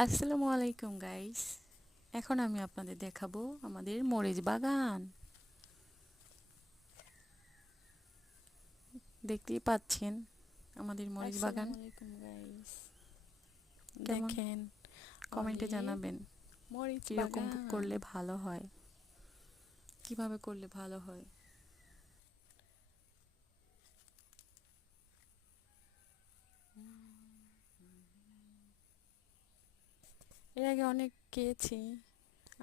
আসসালামু আলাইকুম গাইস। এখন আমি আপনাদের দেখাবো আমাদের মরিচ বাগান। দেখতেই পাচ্ছেন আমাদের মরিচ বাগান আসসালামু আলাইকুম গাইস, কেমন। দেখেন কমেন্টে আমাদের জানাবেন মরিচ কীরকম বাগান। করলে ভালো হয়, কিভাবে করলে ভালো হয়। এর আগে অনেক খেয়েছি,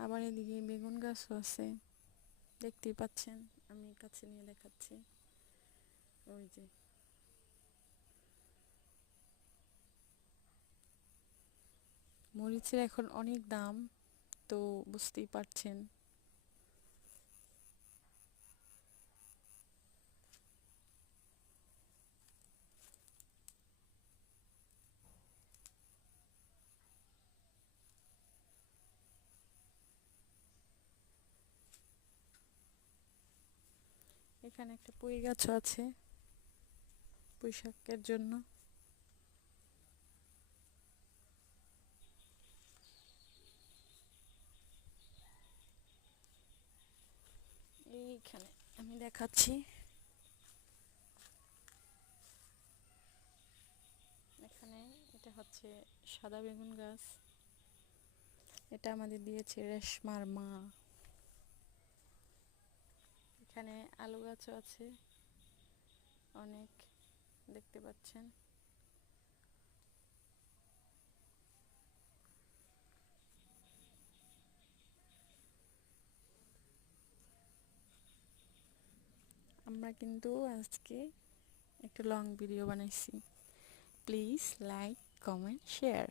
আবার এদিকে বেগুন গাছও আছে, দেখতেই পাচ্ছেন। আমি কাছে নিয়ে দেখাচ্ছি, ওই যে মরিচের এখন অনেক দাম, তো বুঝতেই পারছেন। এখানে একটা পুঁই গাছও আছে, পুঁই শাকের জন্য। এইখানে আমি দেখাচ্ছি, এখানে এটা হচ্ছে সাদা বেগুন গাছ। এটা আমাদের দিয়েছে রেশমার মা। এখানে আলু গাছও আছে অনেক, দেখতে পাচ্ছেন। আমরা কিন্তু আজকে একটা লং ভিডিও বানাইছি। Please like, comment, share.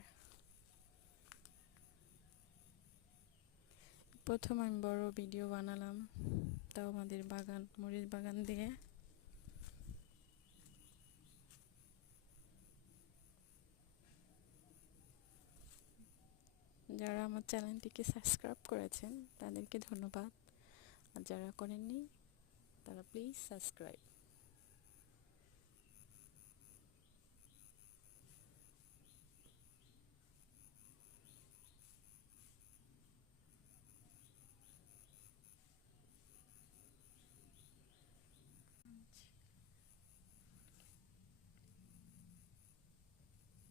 প্রথম আমি বড় ভিডিও বানালাম, তাও আমাদের বাগান, মরিচ বাগান দিয়ে। যারা আমার চ্যানেলটিকে সাবস্ক্রাইব করেছেন তাদেরকে ধন্যবাদ, আর যারা করেননি তারা প্লিজ সাবস্ক্রাইব।